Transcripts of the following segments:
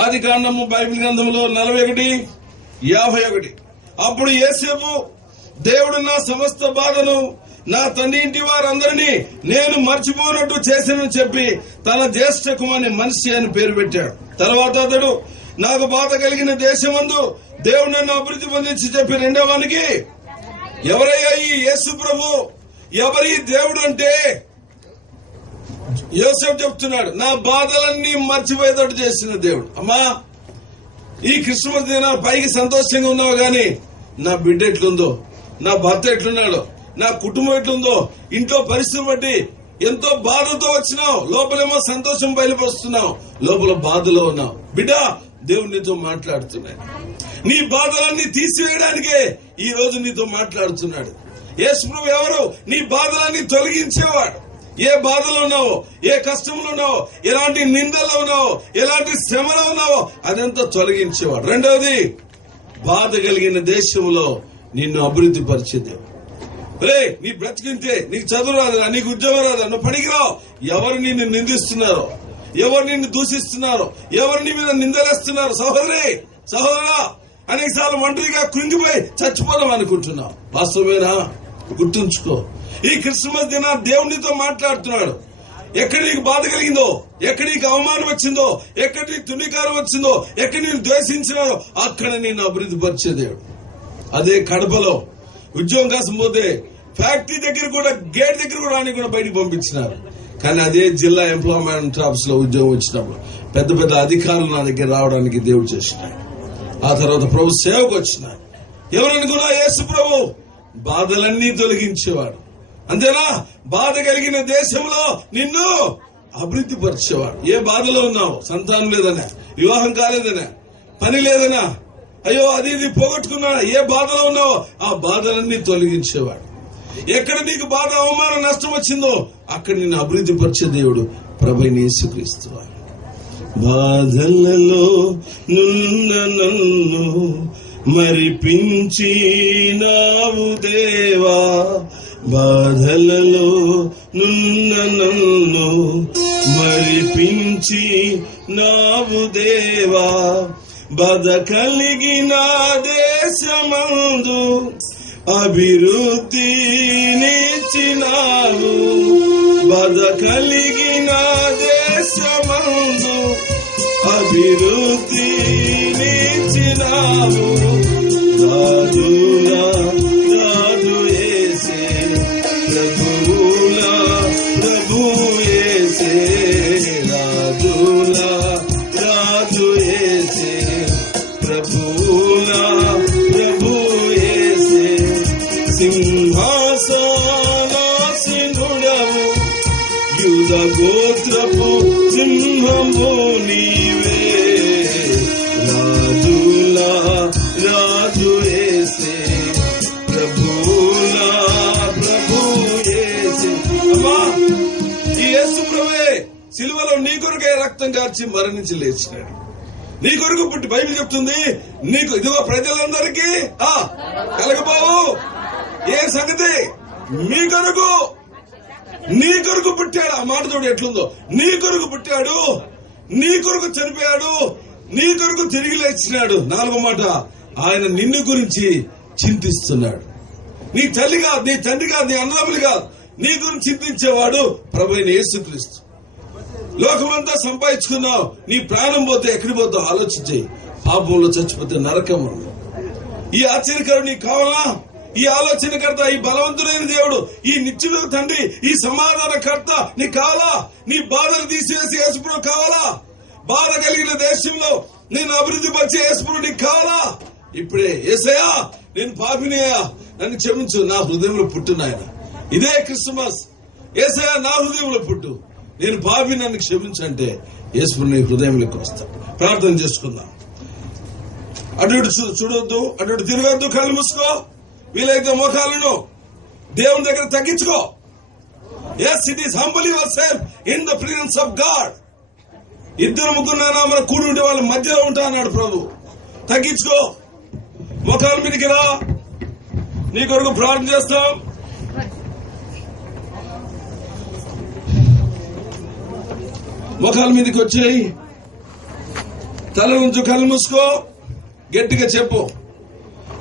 ఆదికాండము బైబిల్ గ్రంథంలో 41:51. అప్పుడు యోసేపు, దేవుడు నా సమస్త బాధను నా తండ్రి ఇంటి వారందరినీ నేను మర్చిపోనట్టు చేసినని చెప్పి తన జ్యేష్ఠ కుమారుని మనిషి అని పేరు పెట్టాడు. తర్వాత అతడు, నాకు బాధ కలిగిన దేశమందు దేవుడు నన్ను అభివృద్ధి పొందించి చెప్పి రెండవానికి, ఎవరయ్యా ఈ యేసు ప్రభు, ఎవరి దేవుడు అంటే యోసేపు చెప్తున్నాడు, నా బాధలన్నీ మర్చిపోయేటట్టు చేసిన దేవుడు. అమ్మా, ఈ క్రిస్మస్ దినాలు పైకి సంతోషంగా ఉన్నావు గాని నా బిడ్డ ఎట్లుందో, నా భర్త ఎట్లున్నాడో, నా కుటుంబం ఎట్లుందో, ఇంట్లో పరిస్థితి బట్టి ఎంతో బాధతో వచ్చినావు. లోపలేమో సంతోషం బయలుపరుస్తున్నావు, లోపల బాధలో ఉన్నావు. బిడ్డ, దేవుడు నీతో మాట్లాడుతున్నాడు. నీ బాధలన్నీ తీసివేయడానికే ఈ రోజు నీతో మాట్లాడుతున్నాడు. యేసు ప్రభువు ఎవరు? నీ బాధలన్నీ తొలగించేవాడు. ఏ బాధలో ఉన్నావో, ఏ కష్టంలో ఉన్నావో, ఎలాంటి నిందలో ఉన్నావో, ఎలాంటి శ్రమలో ఉన్నావో అదంతా తొలగించేవాడు. రెండవది, బాధ కలిగిన దేశంలో నిన్ను అభివృద్ధి పరిచేదేవు. నీ బ్రతికింతే, నీకు చదువు రాదా, నీకు ఉద్యోగం రాదా, నువ్వు పనికిరావు, ఎవరు నిన్ను నిందిస్తున్నారో, ఎవరు నిన్ను దూషిస్తున్నారో, ఎవరు నీ మీద నిందలేస్తున్నారో, సహోదరా అనేక సార్లు ఒంటరిగా కృంగిపోయి చచ్చిపోదాం అనుకుంటున్నావు. వాస్తవేనా? గుర్తుంచుకో, ఈ క్రిస్మస్ దిన దేవునితో మాట్లాడుతున్నాడు. ఎక్కడ నీకు బాధ కలిగిందో, ఎక్కడ నీకు అవమానం వచ్చిందో, ఎక్కడ నీకు తునికారం వచ్చిందో, ఎక్కడ నేను ద్వేషించినారో అక్కడ నేను అభివృద్ధి పరిచే దేవుడు. అదే కడపలో ఉద్యోగం కోసం పోతే ఫ్యాక్టరీ దగ్గర కూడా, గేట్ దగ్గర కూడా ఆయన కూడా బయటకు పంపించినారు. కానీ అదే జిల్లా ఎంప్లాయ్మెంట్ ఆఫీస్ లో ఉద్యోగం వచ్చినప్పుడు పెద్ద పెద్ద అధికారులు నా దగ్గర రావడానికి దేవుడు చేసినాడు. ఆ తర్వాత ప్రభు సేవకు వచ్చినాడు. ఎవరనుకున్నా? యేసు ప్రభు బాధలన్నీ తొలగించేవాడు. అంతేనా? బాధ కలిగిన దేశంలో నిన్ను అభివృద్ధి పరిచేవాడు. ఏ బాధలో ఉన్నావు? సంతానం లేదనా, వివాహం కాలేదనా, పని లేదనా, అయ్యో అది ఇది పోగొట్టుకున్నా, ఏ బాధలో ఉన్నావో ఆ బాధలన్నీ తొలగించేవాడు. ఎక్కడ నీకు బాధ, అవమానం, నష్టం వచ్చిందో అక్కడ నిన్ను అభివృద్ధి పరిచే దేవుడు ప్రభువైన యేసుక్రీస్తు. బాధలలో నున్న నన్ను మరిపించినావు దేవా, బాధలలో నున్న నన్ను మరిపించినావు దేవా, బాధ కలిగిన దేశమందు అభివృద్ధినిచ్చినావు, బాధ కలిగిన దేశమందు అభివృద్ధినిచ్చినావు. రాజులా రాజు యేసే, ప్రభువులా ప్రభు యేసే, రాజులా రాజు యేసే, ప్రభువులా ప్రభు యేసే, సింహాసనాసీనుడవు, యూద గోత్రపు సింహము నీవే, రాజులా రాజు యేసే, ప్రభువులా ప్రభు యేసే. అమ్మా, ఈ యేసు ప్రభువే సిలువలో నీ కొరకే రక్తం కార్చి మరణించి లేచినాడు. నీ కొరకు పుట్టి, బైబిల్ చెప్తుంది, నీకు ఇదిగో ప్రజలందరికీ కలగబావు. ఏ సంగతి? మీ కొరకు, నీ కొరకు పుట్టాడు. ఆ మాట చూడు ఎట్లుందో. నీ కొరకు పుట్టాడు, నీ కొరకు చనిపోయాడు, నీ కొరకు తిరిగి లేచినాడు. నాలుగో మాట, ఆయన నిన్ను గురించి చింతిస్తున్నాడు. నీ తల్లి కాదు, నీ తండ్రి కాదు, నీ అన్నదమ్ములు కాదు, నీ గురించి చింతించేవాడు ప్రభువైన యేసుక్రీస్తు. లోకమంతా సంపాదించుకున్నావు, నీ ప్రాణం పోతే ఎక్కడికి పోతావు ఆలోచించేయి. పాపంలో చచ్చిపోతే నరకం. ఈ ఆశ్చర్యకరుడు నీకు కావాలా? ఈ ఆలోచనకర్త, ఈ బలవంతుడైన దేవుడు, ఈ నిత్యుడు తండ్రి, ఈ సమాధానకర్త నీకు కావాలా? నీ బాధలు తీసివేసి యేసుప్రభు కావాలా? బాధ కలిగిన దేశంలో నేను అభివృద్ధి పరిచే యేసుప్రభు నీకు కావాలా? ఇప్పుడే యేసయ్యా, నేను పాపినయ్యా, నన్ను క్షమించు, నా హృదయంలో పుట్టు నాయన. ఇదే క్రిస్మస్. యేసయ్యా, నా హృదయంలో పుట్టు, నేను పాపి, నన్ను క్షమించంటే యేసుప్రభు నీ హృదయంలోకి వస్తాడు. ప్రార్థన చేసుకుందాం. అటు చూడొద్దు, అటు తిరగొద్దు, కళ్ళు మూసుకో. వీలైతే మోకాలను దేవుని దగ్గర తగ్గించుకో. yes, it is humble yourself in the presence of God. ఇద్దరు ముగ్గురు నామమున కూడి ఉండే వాళ్ళ మధ్యలో ఉంటా అన్నాడు ప్రభు. తగ్గించుకో, మోకాల మీదకి రా, నీ కొరకు ప్రార్థన చేస్తాం. ముఖాల మీదకి వచ్చేయి, తల నుంచి కళ్ళు మూసుకో, గట్టిగా చెప్పు.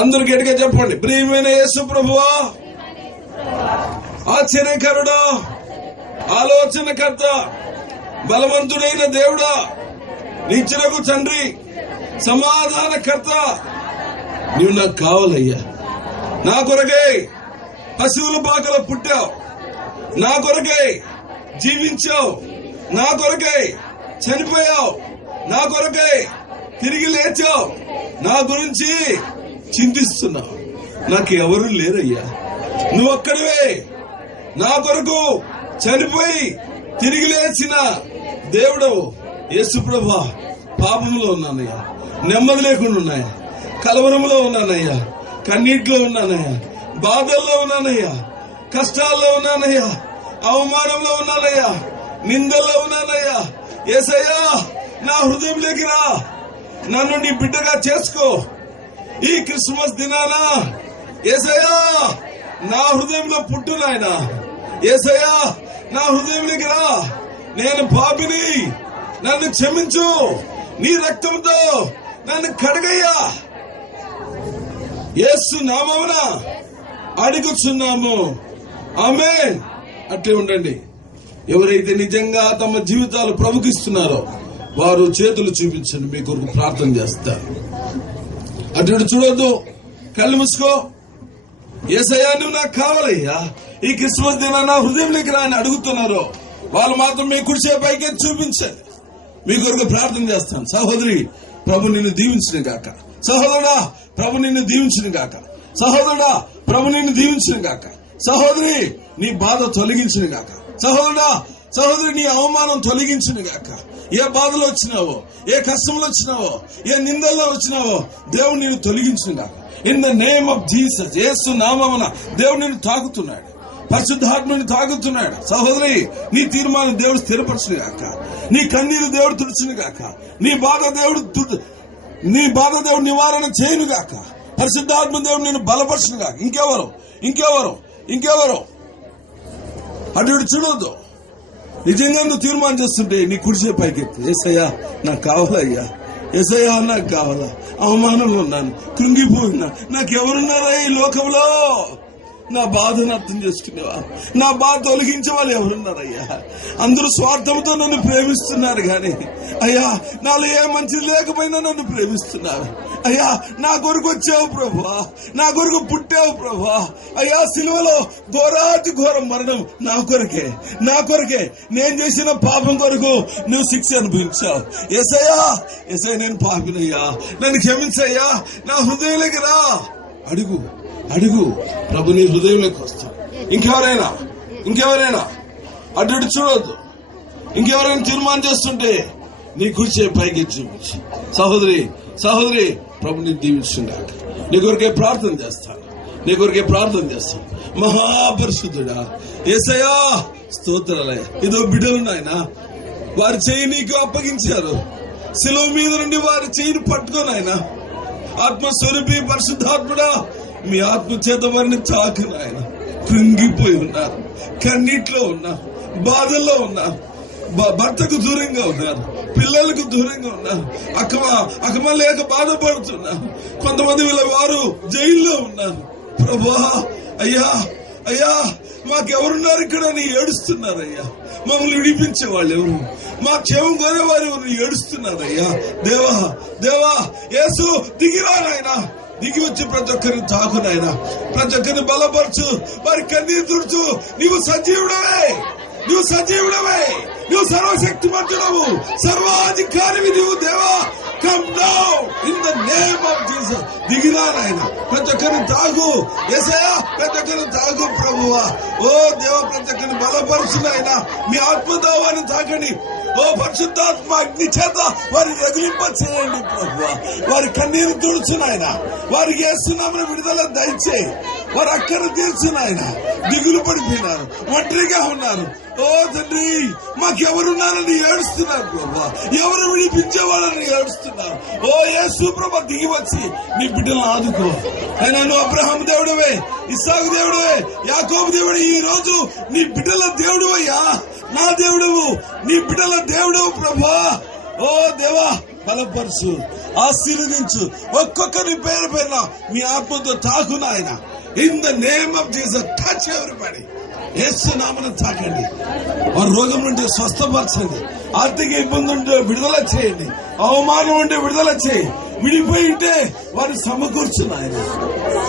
అందరూ గట్టిగా చెప్పండి. ప్రియమైన యేసు ప్రభువా, ఆశ్చర్యకరుడా, ఆలోచనకర్త, బలవంతుడైన దేవుడా, నిత్యులకు తండ్రి, సమాధానకర్త, నీవు నాకు కావాలయ్యా. నా కొరకై పశువుల పాకలో పుట్టావు, నా కొరకై జీవించావు, నా కొరకై చనిపోయావు, నా కొరకై తిరిగి లేచావు. నా గురించి చింతిస్తున్నావు. నాకు ఎవరు లేరయ్యా, నువ్వు ఒక్కడివే నా కొరకు చనిపోయి తిరిగి లేచిన దేవుడవు. యేసు ప్రభువా, పాపంలో ఉన్నానయ్యా, నెమ్మది లేకుండా ఉన్నాయా, కలవరంలో ఉన్నానయ్యా, కన్నీటిలో ఉన్నానయ్యా, బాధల్లో ఉన్నానయ్యా, కష్టాల్లో ఉన్నానయ్యా, అవమానంలో ఉన్నానయ్యా, నిందల్లో ఉన్నానయ్యా. యేసయ్యా, నా హృదయంలోకి రా, నన్ను నీ బిడ్డగా చేసుకో. ఈ క్రిస్మస్ దినాన యేసయ్యా, నా హృదయంలో పుట్టు నాయనా. యేసయ్యా, నా హృదయంలోకి రా. నేను పాపిని, నన్ను క్షమించు. నీ రక్తంతో నన్ను కడగయ్యా. యేసు నామమున అడుగుచున్నాము, ఆమేన్. అట్లే ఉండండి. ఎవరైతే నిజంగా తమ జీవితాలు ప్రభుకిస్తున్నారో వారు చేతులు చూపించండి, మీ కొరకు ప్రార్థన చేస్తారు. అటు చూడొద్దు, కళ్ళు మూసుకో. యేసయ్యా, నువ్వు నాకు కావాలయ్యా. ఈ క్రిస్మస్ దిన నా హృదయంలోకి రా అని అడుగుతున్నారు వాళ్ళు మాత్రం మీ కుడిచే పైకి చూపించండి. మీ కొరకు ప్రార్థన చేస్తాను. సహోదరి, ప్రభు నిన్ను దీవించిన గాక. సహోదరుడా, ప్రభు నిన్ను దీవించిన గాక. సహోదరుడా, ప్రభు నిన్ను దీవించిన గాక. సహోదరి, నీ బాధ తొలగించిన గాక. సహోదరుడా, సహోదరి, నీ అవమానం తొలగించిన గాక. ఏ బాధలో వచ్చినావో, ఏ కష్టంలో వచ్చినావో, ఏ నిందల్లో వచ్చినావో దేవుడు నిన్ను తొలగించిన గాక. In the name of Jesus, యేసు నామమున దేవుడు నిన్ను తాకుతున్నాడు, పరిశుద్ధాత్మని తాగుతున్నాడు. సహోదరి, నీ తీర్మానం దేవుడు స్థిరపరచును గాక. నీ కన్నీరు దేవుడు తుడుచును గాక. నీ బాధ దేవుడు నివారణ చేయను గాక. పరిశుద్ధాత్మ దేవుడు నిన్ను బలపరచును గాక. ఇంకెవరు అటు చూడొద్దు. నిజంగా నువ్వు తీర్మానం చేస్తుంటే నీ కుడిచే పైకెత్తి, యేసయ్యా నాకు కావాలయ్యా, యేసయ్యా నాకు కావాలా. అవమానంలో ఉన్నాను, కృంగిపోయినా, నాకెవరున్నారా ఈ లోకంలో నా బాధను అర్థం చేసుకునేవా, నా బాధ తొలగించే వాళ్ళు ఎవరున్నారయ్యా? అందరూ స్వార్థంతో నన్ను ప్రేమిస్తున్నారు కానీ అయ్యా, నాలో ఏ మంచిది లేకపోయినా నన్ను ప్రేమిస్తున్నారు. అయ్యా, నా కొరకు వచ్చావు ప్రభువా, నా కొరకు పుట్టావు ప్రభువా. అయ్యా, సిలువలో ఘోరాతి ఘోర మరణం నా కొరకే నేను చేసిన పాపం కొరకు నువ్వు శిక్ష అనుభవించావు. యేసయ్యా, నేను పాపినయ్యా, నన్ను క్షమించయ్యా, నా హృదయంలోకి రా. అడుగు, ప్రభు నీ హృదయంలోకి వస్తాడు. ఇంకెవరైనా అటు చూడొద్దు. ఇంకెవరైనా తీర్మానం చేస్తుంటే నీ కుర్చీ పైకి చూపించి, సహోదరి, ప్రభు నీ దీవించుగాక. నీ కొరకే ప్రార్థన చేస్తాను. మహాపరిశుద్ధుడా యేసయ్యా, స్తోత్రాలయ్యా. ఇదో బిడ్డలు నాయనా, వారి చేయి నీకు అప్పగించారు. శిలువ మీద నుండి వారి చేయిని పట్టుకొని ఆయన ఆత్మస్వరూపి పరిశుద్ధాత్ముడా, మీ ఆత్మ చేత వారిని తాకు నాయన. కృంగిపోయి ఉన్నారు, కన్నీటిలో ఉన్నారు, బాధల్లో ఉన్నారు, భర్తకు దూరంగా ఉన్నారు, పిల్లలకు దూరంగా ఉన్నారు, అకమ లేక బాధపడుతున్నారు. కొంతమంది వారు జైల్లో ఉన్నారు. ప్రభువా, అయ్యా మాకెవరున్నారు ఇక్కడ అని ఏడుస్తున్నారయ్యా. మమ్మల్ని విడిపించే వాళ్ళు ఎవరు, మా క్షేమం కోరే వారు ఎవరు ఏడుస్తున్నారయ్యా. దేవా యేసు, దిగిరా నాయనా, దిగి వచ్చి ప్రతి ఒక్కరిని తాకు నాయనా, ప్రతి ఒక్కరిని బలపరచు, వారి కన్నీరు తుడుచు. నీవు సజీవుడవే, నువ్వు సర్వశక్తిమంతుడవు, సర్వాధికారివి నువ్వు దేవా. Come now in the name of Jesus. దిగిరా నాయన, ప్రతి ఒక్కరిని తాగు యేసయ్యా, ప్రతి ఒక్కరిని తాగు ప్రభువా. ఓ దేవ, ప్రతి ఒక్కరిని బలపరుచు నాయన. మీ ఆత్మదావాన్ని తాకండి. ఓ పరిశుద్ధాత్మ అగ్ని చేత వారిని రగిలింప చేయండి ప్రభువా. వారి కన్నీరు తుడుచు నాయన, వారికి యేసునామమున విడుదల దయచేయి. వారు అక్కర తీర్చు నాయన. దిగులు పడిపోయినారు, ఒంటరిగా ఉన్నారు, ఓ తండ్రి, మాకెవరున్నారని ఏడుస్తున్నారు ప్రభా, ఎవరు విడిపించేవాళ్ళని ఏడుస్తున్నారు. ఓ యేసు ప్రభా, దిగి వచ్చి నీ బిడ్డలను ఆదుకో. అయినా నువ్వు అబ్రహాం దేవుడివే, ఇస్సాకు దేవుడివే, యాకోబు దేవుడు. ఈ రోజు నీ బిడ్డల దేవుడు అయ్యా, నా దేవుడువు, నీ బిడ్డల దేవుడు ప్రభా. ఓ దేవా, బలపరుచు, ఆశీర్వదించు. ఒక్కొక్కరి పేరు పేరున మీ ఆత్మతో తాకు నాయన. In the name of Jesus, touch everybody. యేసు నామమున తాకండి. వారి రోగం నుండి స్వస్థపరచండి. ఆర్థిక ఇబ్బంది ఉంటే విడుదల చేయండి. అవమానం ఉంటే విడుదల చేయి. విడిపోయి ఉంటే వారిని సమకూర్చుని ఆయన.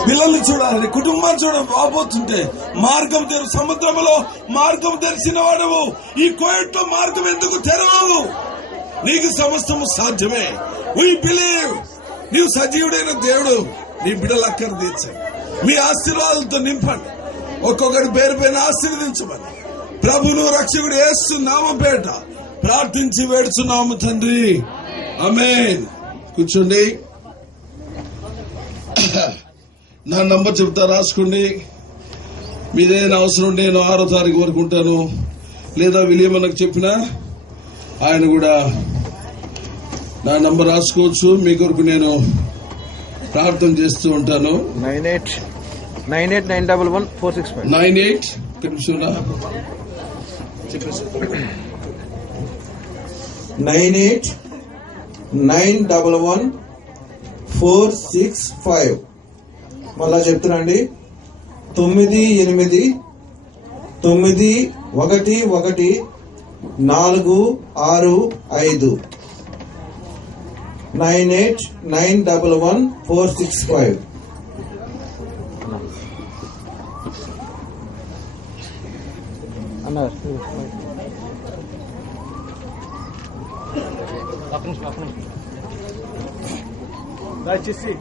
పిల్లల్ని చూడాలని, కుటుంబాన్ని చూడాలి. రాబోతుంటే మార్గం తెరు. సముద్రంలో మార్గం తెరిచిన వాడవు, ఈ కోయట్లో మార్గం ఎందుకు తెరవవు? నీకు సమస్తము సాధ్యమే. We believe. నీవు సజీవుడైన దేవుడు. నీ బిడ్డలు అక్కర తీర్చండి. మీ ఆశీర్వాదాలతో నింపండి. ఒక్కొక్కటి పేరు పైన ఆశీర్వదించమని ప్రభును రక్షకుడు యేసు నామం పేట ప్రార్థించి వేడుచున్నాము తండ్రి. ఆమేన్. కూర్చోండి. నా నంబర్ చెప్తా, రాసుకోండి. మీదేదైనా అవసరం ఉంటే నేను 6వ తారీఖు వరకు ఉంటాను. లేదా విలియం నాకు చెప్పినా ఆయన కూడా నా నంబర్ రాసుకోవచ్చు. మీ కొరకు నేను ప్రార్థన చేస్తూ ఉంటాను. 98911465 98 నిమిషంలో 98911465. మళ్ళా చెప్తున్నాండి. 98911465 98911465. అన్నారు. దయచేసి